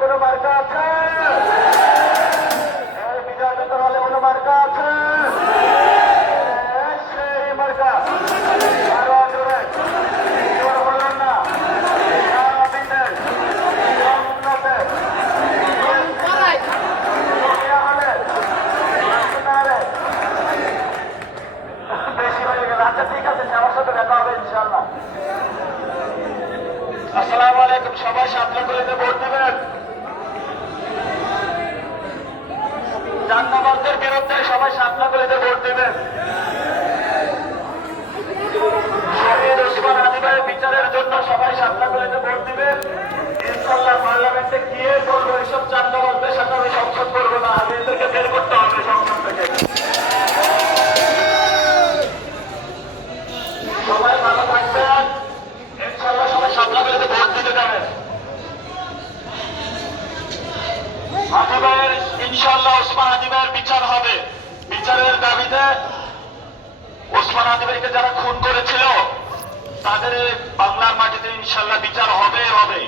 কোনো মার্কা আছে? এই বিজয় বেতন হলে কোনো মার্কা আছে? সেই মার্কা আরো জোরে জোরে বললেন না। বিদেশ উন্নতে বেশি হয়ে গেল। আচ্ছা ঠিক আছে, আমার সাথে দেখা হবে ইনশাল্লাহ। আসসালামু আলাইকুম। সবাই সামনে করে ভোট দেবেন। জান্নাবাজদের বিরুদ্ধে সবাই সামনে করে ভোট দেবেন। শহীদ ওসমান হাদি ভাইয়ের বিচারের জন্য সবাই সামনে করে ভোট দিবেন। ইনশাল্লাহ পার্লামেন্টে গিয়ে বলবো এইসব জান্নাবাজদের সাথে আমি সংসদ করবো না, আগে এদেরকে বের করতে হবে সংসদ থেকে। সবাই ভালো থাকবেন। ইনশাল্লাহ সবাই সামনে করে ভোট দিতে যাবেন। হাদি ভাইয়ের ইনশাল্লাহ ওসমান হাদি ভাইয়ের বিচার হবে। বিচারের দাবিতে ওসমান হাদি ভাইকে যারা খুন করেছিল তাদের বাংলার মাটিতে ইনশাল্লাহ বিচার হবে হবে।